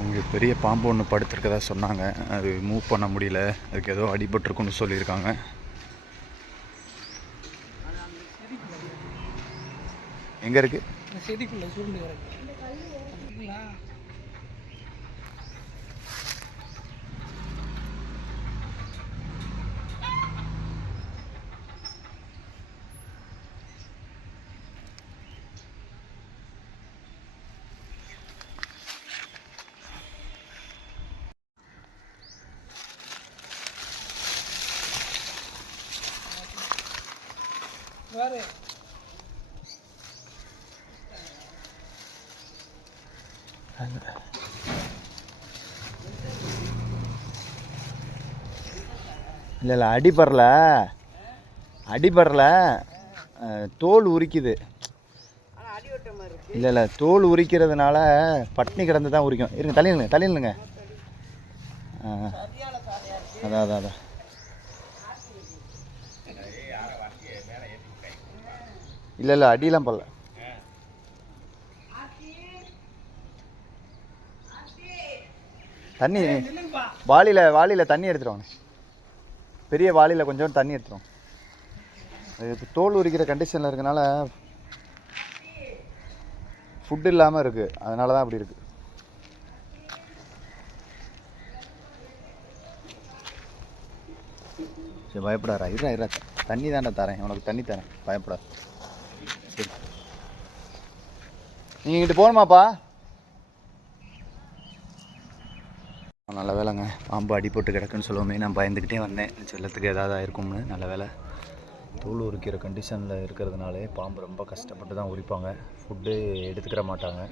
உங்கள் பெரிய பாம்பு ஒன்று படுத்துருக்கதா சொன்னாங்க. அது மூவ் பண்ண முடியல, அதுக்கு ஏதோ அடிபட்டிருக்குன்னு சொல்லியிருக்காங்க. எங்கே இருக்குது? செடிக்குள்ள சுருண்டு வேறு இல்லை அடிபடல தோல் உரிக்குது. இல்லை தோல் உரிக்கிறதுனால பட்னி கிடந்து தான் உரிக்கும். இருங்க, தள்ளிடுங்க. அதான் இல்லை அடியெல்லாம் பல்ல. தண்ணி வாளியில் தண்ணி எடுத்துருவாங்க. பெரிய வாளியில் கொஞ்சம் தண்ணி எடுத்துருவோம். இப்போ தோல் உரிக்கிற கண்டிஷனில் இருக்கனால ஃபுட் இல்லாமல் இருக்குது, அதனால தான் அப்படி இருக்குது. சரி, பயப்படாரா? இருடா தண்ணி தானே தரேன் உனக்கு, தண்ணி தரேன், பயப்படாது. சரி, நீங்கள் இங்கிட்டு போகணுமாப்பா? நல்ல வேலைங்க, பாம்பு அடிபட்டு கிடக்குன்னு சொல்லுவோமே, நான் பயந்துக்கிட்டே வந்தேன் செல்லத்துக்கு ஏதாவது ஆயிருக்கும்னு. நல்ல வேலை. தோல் உரிக்கிற கண்டிஷனில் இருக்கிறதுனாலே பாம்பு ரொம்ப கஷ்டப்பட்டு தான் உரிப்பாங்க, ஃபுட்டு எடுத்துக்கிற மாட்டாங்க.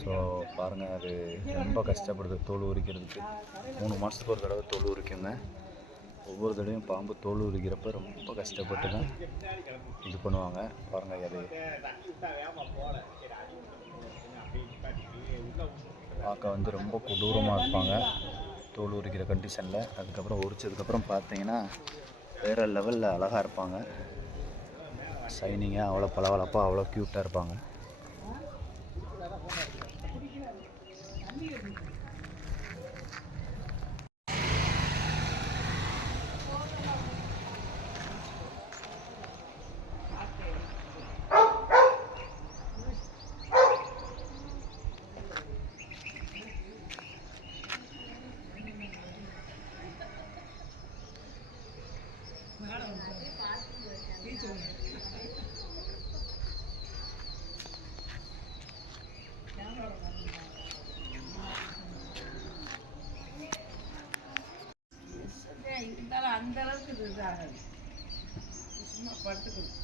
ஸோ பாருங்கள், அது ரொம்ப கஷ்டப்படுது தோல் உரிக்கிறதுக்கு. 3 மாதத்துக்கு ஒரு தடவை தோல் உரிக்குங்க. ஒவ்வொரு தடவையும் பாம்பு தோல் உரிக்கிறப்ப ரொம்ப கஷ்டப்பட்டு தான் இது பண்ணுவாங்க. பாருங்கள், அது பார்க்க ரொம்ப கொடூரமாக இருப்பாங்க தோல் உரிக்கிற கண்டிஷனில். அதுக்கப்புறம் உரிச்சதுக்கப்புறம் பார்த்தீங்கன்னா வேறு லெவலில் அழகாக இருப்பாங்க. ஷைனிங்காக அவ்வளோ பளபளப்பாக அவ்வளோ க்யூட்டாக இருப்பாங்க. அந்த அளவுக்கு இதாகாது, சும்மா படுத்துக்கணும்.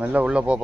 மெல்ல உள்ளே போ.